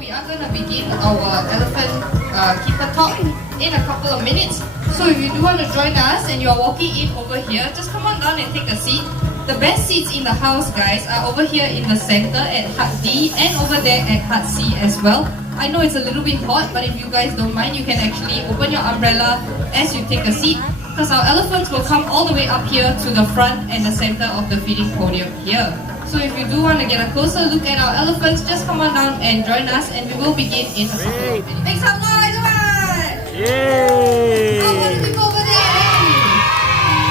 we are going to begin our elephant keeper talk in a couple of minutes. So if you do want to join us and you're walking in over here, just come on down and take a seat. The best seats in the house, guys, are over here in the center at hut D and over there at hut C as well. I know it's a little bit hot, but if you guys don't mind, you can actually open your umbrella as you take a seat, because our elephants will come all the way up here to the front and the center of the feeding podium here. So if you do want to get a closer look at our elephants, just come on down and join us, and we will begin in a couple of minutes. Make some noise, everyone! Yay! How many people over there?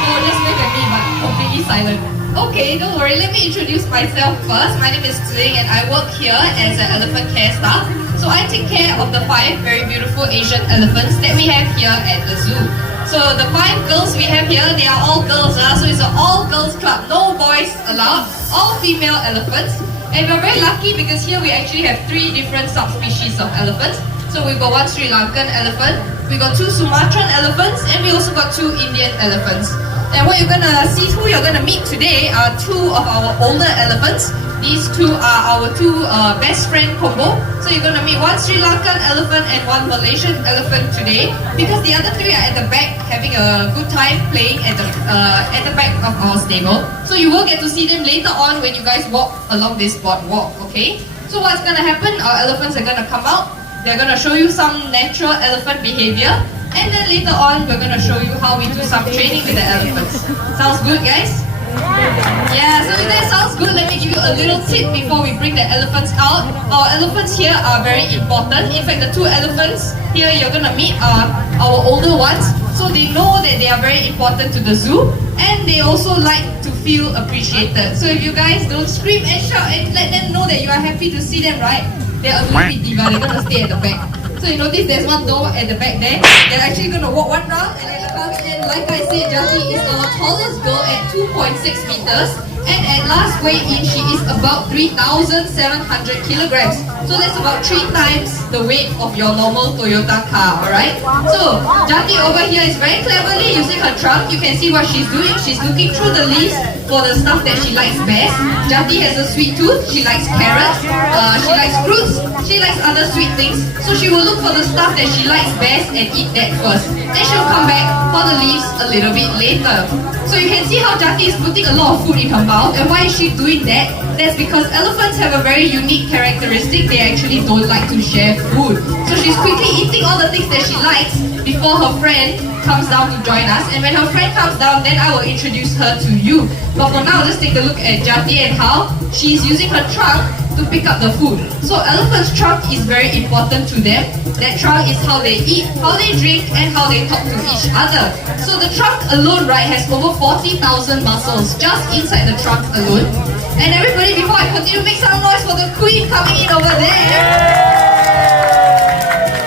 Oh, just look at me, but completely silent. Okay, don't worry, let me introduce myself first. My name is Tsing and I work here as an elephant care staff. So I take care of the 5 very beautiful Asian elephants that we have here at the zoo. So the 5 girls we have here, they are all girls, so it's an all girls club, no boys allowed, all female elephants. And we're very lucky because here we actually have 3 different subspecies of elephants. So we've got 1 Sri Lankan elephant, we got 2 Sumatran elephants, and we also got 2 Indian elephants. And what you're gonna see, who you're gonna meet today are 2 of our older elephants. These 2 are our 2 best friend combo. So you're gonna meet 1 Sri Lankan elephant and 1 Malaysian elephant today, because the other 3 are at the back having a good time playing at the back of our stable. So you will get to see them later on when you guys walk along this boardwalk, okay? So what's gonna happen? Our elephants are gonna come out. They're gonna show you some natural elephant behavior. And then later on, we're going to show you how we do some training with the elephants. Sounds good, guys? Yeah, so if that sounds good, let me give you a little tip before we bring the elephants out. Our elephants here are very important. In fact, the 2 elephants here you're going to meet are our older ones. So they know that they are very important to the zoo. And they also like to feel appreciated. So if you guys don't scream and shout and let them know that you are happy to see them, right? They're a little bit diva, they're going to stay at the back. So you notice there's 1 door at the back there. They're actually going to walk 1 round and then come in. Like I said, Jati is our tallest girl at 2.6 meters. And at last weigh-in, she is about 3,700 kilograms. So that's about 3 times the weight of your normal Toyota car, alright? So, Jati over here is very cleverly using her trunk. You can see what she's doing. She's looking through the leaves for the stuff that she likes best. Jati has a sweet tooth. She likes carrots. She likes fruits. She likes other sweet things. So she will look for the stuff that she likes best and eat that first. Then she'll come back for the leaves a little bit later. So you can see how Jati is putting a lot of food in her mouth. And why is she doing that? That's because elephants have a very unique characteristic. They actually don't like to share food. So she's quickly eating all the things that she likes before her friend comes down to join us. And when her friend comes down, then I will introduce her to you. But for now, just take a look at Jati and how she's using her trunk to pick up the food. So elephants' trunk is very important to them. That trunk is how they eat, how they drink, and how they talk to each other. So the trunk alone, right, has over 40,000 muscles just inside the trunk alone. And everybody, before I continue, make some noise for the queen coming in over there.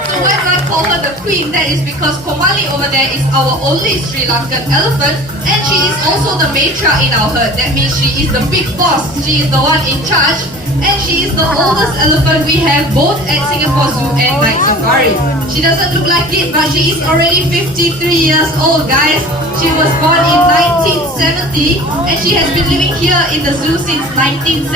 So why do I call her the queen? That is because Komali over there is our only Sri Lankan elephant, and she is also the matriarch in our herd. That means she is the big boss. She is the one in charge. And she is the oldest elephant we have both at Singapore Zoo and Night Safari. She doesn't look like it, but she is already 53 years old, guys. She was born in 1970 and she has been living here in the zoo since 1975.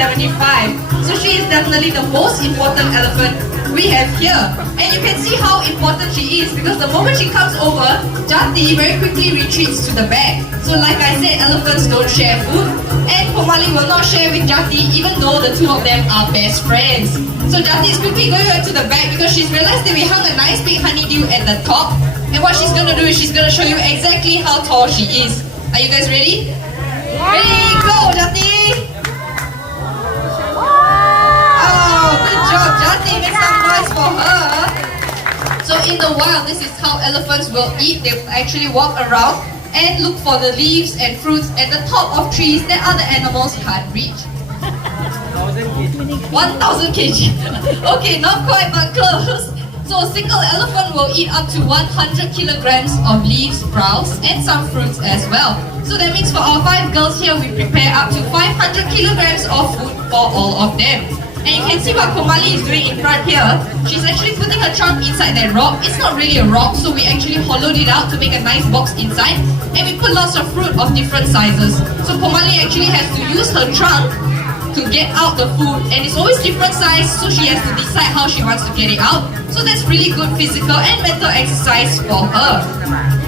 So she is definitely the most important elephant we have here. And you can see how important she is because the moment she comes over, Jati very quickly retreats to the back. So like I said, elephants don't share food. And Komali will not share with Jati even though the 2 of them are best friends. So Jati is quickly going back to the back because she's realized that we hung a nice big honeydew at the top. And what she's going to do is she's going to show you exactly how tall she is. Are you guys ready? Yeah. Ready? Go, Jati! Oh, good job, Jati. Make some noise for her. So in the wild, this is how elephants will eat. They will actually walk around and look for the leaves and fruits at the top of trees that other animals can't reach. 1,000 kg. Okay, not quite, but close. So a single elephant will eat up to 100 kilograms of leaves, sprouts, and some fruits as well. So that means for our 5 girls here, we prepare up to 500 kilograms of food for all of them. And you can see what Komali is doing in front here. She's actually putting her trunk inside that rock. It's not really a rock, so we actually hollowed it out to make a nice box inside. And we put lots of fruit of different sizes. So Komali actually has to use her trunk to get out the food, and it's always different size, so she has to decide how she wants to get it out. So that's really good physical and mental exercise for her.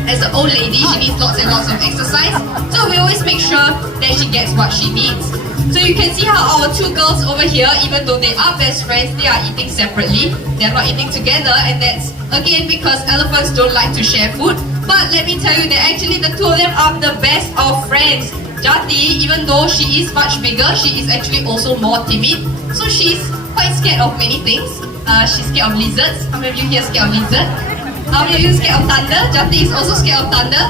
As an old lady, she needs lots and lots of exercise, so we always make sure that she gets what she needs. So you can see how our two girls over here, even though they are best friends, they are eating separately. They're not eating together, and that's again because elephants don't like to share food. But let me tell you that actually the two of them are the best of friends. Jati, even though she is much bigger, she is actually also more timid. So she's quite scared of many things. She's scared of lizards. How many of you here scared of lizards? How many of you scared of thunder? Jati is also scared of thunder.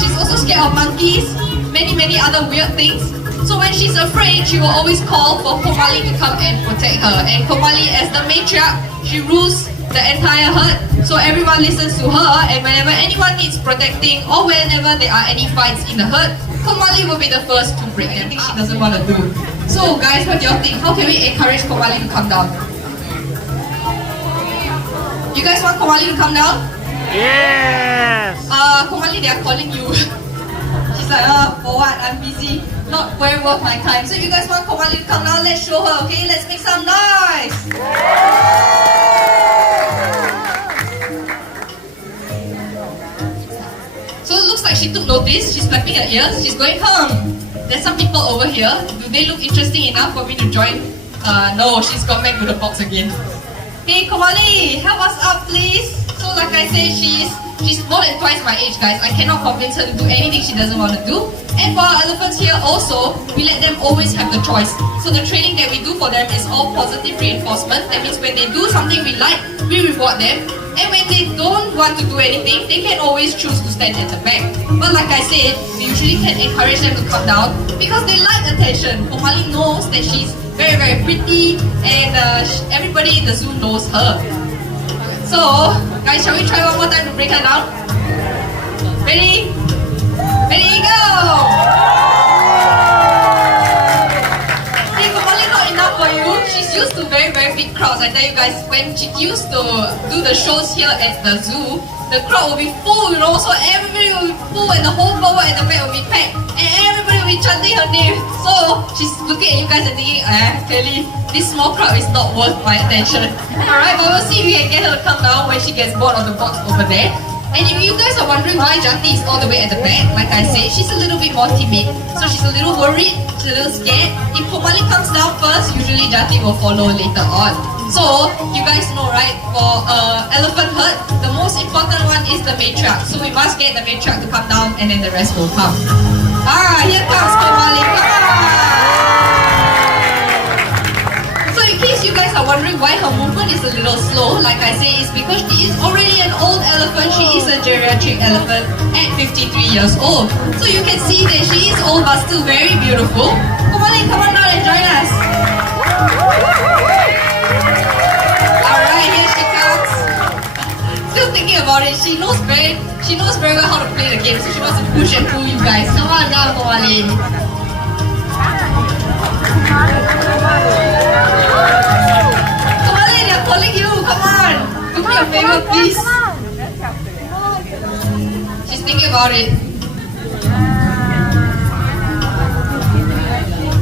She's also scared of monkeys. Many other weird things. So when she's afraid, she will always call for Komali to come and protect her. And Komali, as the matriarch, she rules the entire herd. So everyone listens to her, and whenever anyone needs protecting or whenever there are any fights in the herd, Komali will be the first to break anything she doesn't want to do. So guys, what do you think? How can we encourage Komali to come down? You guys want Komali to come down? Yes! Komali, they are calling you. She's like, for what? I'm busy. Not very worth my time. So if you guys want Komali to come down, let's show her, okay? Let's make some noise! So it looks like she took notice. She's clapping her ears. She's going, there's some people over here. Do they look interesting enough for me to join? No, she's gone back to the box again. Hey Komali, help us up please. So like I said, she's more than twice my age, guys. I cannot convince her to do anything she doesn't want to do. And for our elephants here also, we let them always have the choice. So the training that we do for them is all positive reinforcement. That means when they do something we like, we reward them. And when they don't want to do anything, they can always choose to stand at the back. But like I said, we usually can encourage them to come down because they like attention. Komali knows that she's very pretty, and everybody in the zoo knows her. So, guys, shall we try one more time to bring her down? Ready? Ready, go! Hey, Komali, not enough for you. She's used to very big crowds. I tell you guys, when she used to do the shows here at the zoo, the crowd will be full, you know, so everybody will be full and the whole forward and the back will be packed and everybody will be chanting her name. So she's looking at you guys and thinking, clearly this small crowd is not worth my attention. Alright, but we'll see if we can get her to come down when she gets bored of the box over there. And if you guys are wondering why Jati is all the way at the back, like I said, she's a little bit more timid. So she's a little worried, she's a little scared. If Komali comes down first, usually Jati will follow later on. So, you guys know, right, for elephant herd, the most important one is the matriarch. So we must get the matriarch to come down and then the rest will come. Here comes Komali, come on! So in case you guys are wondering why her movement is a little slow, like I say, it's because she is already an old elephant. She is a geriatric elephant at 53 years old. So you can see that she is old but still very beautiful. Komali, come on down and join us. Alright, here she comes. Still thinking about it. She knows very well how to play the game, so she wants to push and pull you guys. Come on down, Komali. Komali, they're calling you. Come on. Do me a favor, please. She's thinking about it.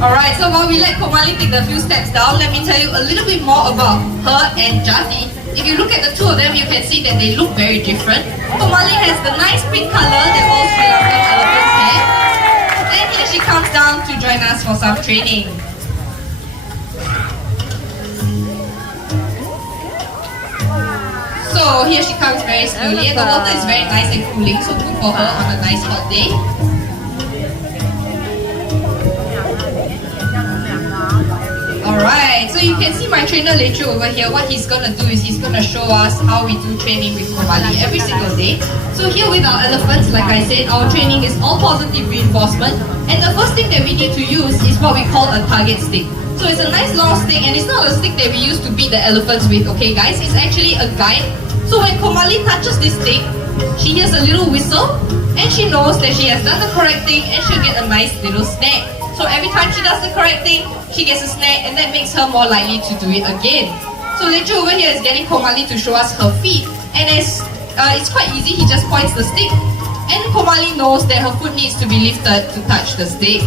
Alright, so while we let Komali take the few steps down, let me tell you a little bit more about her and Jati. If you look at the two of them, you can see that they look very different. Komali has the nice pink color that all Sri Lankan elephants have. And here she comes down to join us for some training. So here she comes very slowly, and the water is very nice and cooling, so good for her on a nice hot day. Alright, so you can see my trainer Lechu over here. What he's gonna do is he's gonna show us how we do training with Komali every single day. So here with our elephants, like I said, our training is all positive reinforcement. And the first thing that we need to use is what we call a target stick. So it's a nice long stick, and it's not a stick that we used to beat the elephants with, okay guys? It's actually a guide. So when Komali touches this stick, she hears a little whistle, and she knows that she has done the correct thing, and she'll get a nice little snack. So every time she does the correct thing, she gets a snack, and that makes her more likely to do it again. So Lechu over here is getting Komali to show us her feet, and it's quite easy. He just points the stick, and Komali knows that her foot needs to be lifted to touch the stick.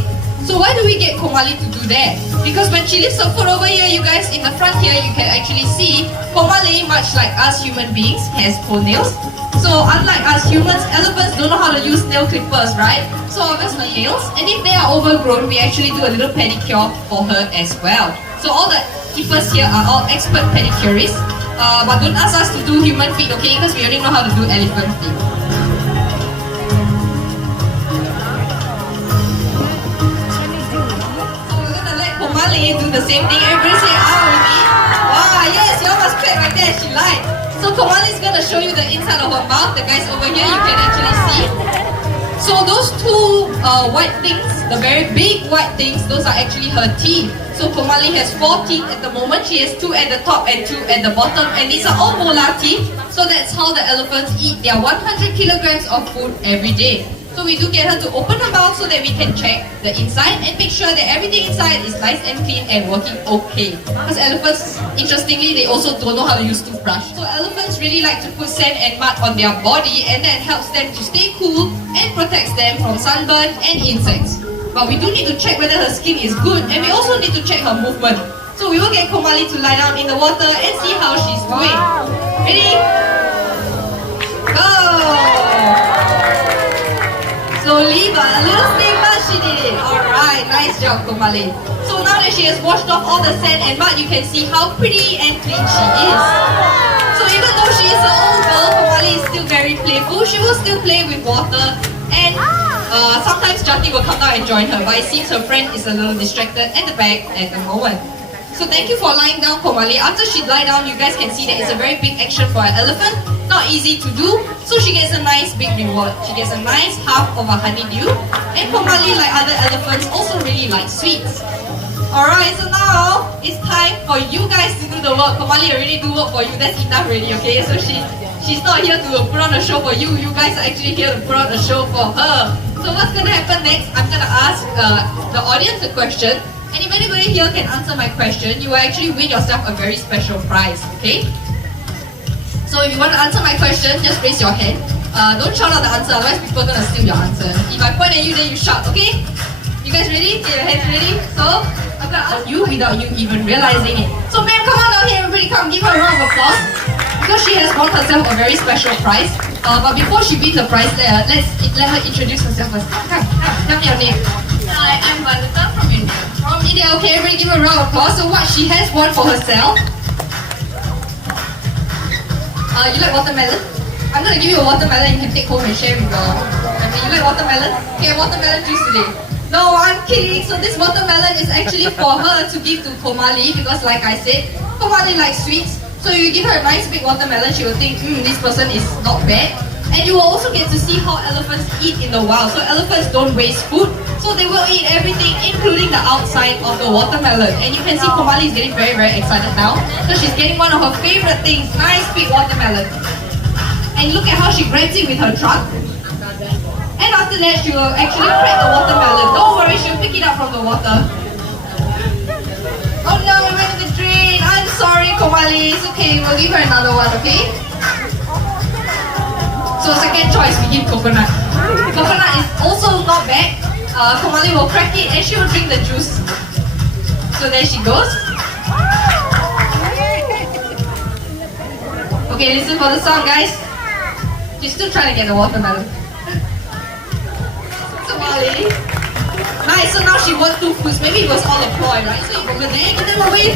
So why do we get Komali to do that? Because when she lifts her foot over here, you guys in the front here, you can actually see Komali, much like us human beings, has toenails. So unlike us humans, elephants don't know how to use nail clippers, right? So that's her nails. And if they are overgrown, we actually do a little pedicure for her as well. So all the keepers here are all expert pedicurists. But don't ask us to do human feet, okay? Because we already know how to do elephant feet. Komali do the same thing. Everybody say ah with me. Wow, yes, you all must clap like that. She lied. So Komali is gonna show you the inside of her mouth. The guys over here, you can actually see. So those two white things, the very big white things, those are actually her teeth. So Komali has 4 teeth at the moment. She has 2 at the top and 2 at the bottom, and these are all molar teeth. So that's how the elephants eat their 100 kilograms of food every day. So we do get her to open her mouth so that we can check the inside and make sure that everything inside is nice and clean and working okay. Because elephants, interestingly, they also don't know how to use toothbrush. So elephants really like to put sand and mud on their body, and that helps them to stay cool and protects them from sunburn and insects. But we do need to check whether her skin is good, and we also need to check her movement. So we will get Komali to lie down in the water and see how she's doing. Ready? Go! Slowly but a little steam, but she did it. Alright, nice job, Komali. So now that she has washed off all the sand and mud, you can see how pretty and clean she is. So even though she is an old girl, Komali is still very playful. She will still play with water, and sometimes Jati will come down and join her, but it seems her friend is a little distracted at the back at the moment. So thank you for lying down, Komali. After she lie down, you guys can see that it's a very big action for an elephant. Not easy to do, so she gets a nice big reward. She gets a nice half of a honeydew. And Komali, like other elephants, also really likes sweets. Alright, so now it's time for you guys to do the work. Komali already do work for you, that's enough already, okay? So she's not here to put on a show for you. You guys are actually here to put on a show for her. So what's gonna happen next? I'm gonna ask the audience a question. And if anybody here can answer my question, you will actually win yourself a very special prize, okay? So if you want to answer my question, just raise your hand. Don't shout out the answer, otherwise people are going to steal your answer. If I point at you, then you shout, okay? You guys ready? Get your hands ready? So, I'm going to ask you without you even realizing it. So ma'am, come on down here, everybody come, give her a round of applause. Because she has won herself a very special prize. But before she wins the prize, let her introduce herself first. Come, tell me your name. Hi, I'm Vanita from India. From India, okay, everybody give her a round of applause. So what she has won for herself. You like watermelon? I'm gonna give you a watermelon you can take home and share with your family. You like watermelon? Okay, watermelon juice today. No, I'm kidding. So this watermelon is actually for her to give to Komali because like I said, Komali likes sweets. So you give her a nice big watermelon, she will think, this person is not bad. And you will also get to see how elephants eat in the wild. So elephants don't waste food. So they will eat everything, including the outside of the watermelon. And you can see Komali is getting very, very excited now. So she's getting one of her favorite things, nice big watermelon. And look at how she grabs it with her trunk. And after that, she will actually crack the watermelon. Don't worry, she'll pick it up from the water. Oh no, it went in the drain. I'm sorry, Komali. It's okay, we'll give her another one, okay? So second choice, we give coconut. Coconut is also not bad. Komali will crack it and she will drink the juice. So there she goes. Okay, listen for the sound, guys. She's still trying to get the watermelon. Nice, so now she won 2 foods. Maybe it was all a ploy, right? So you over there, get them away.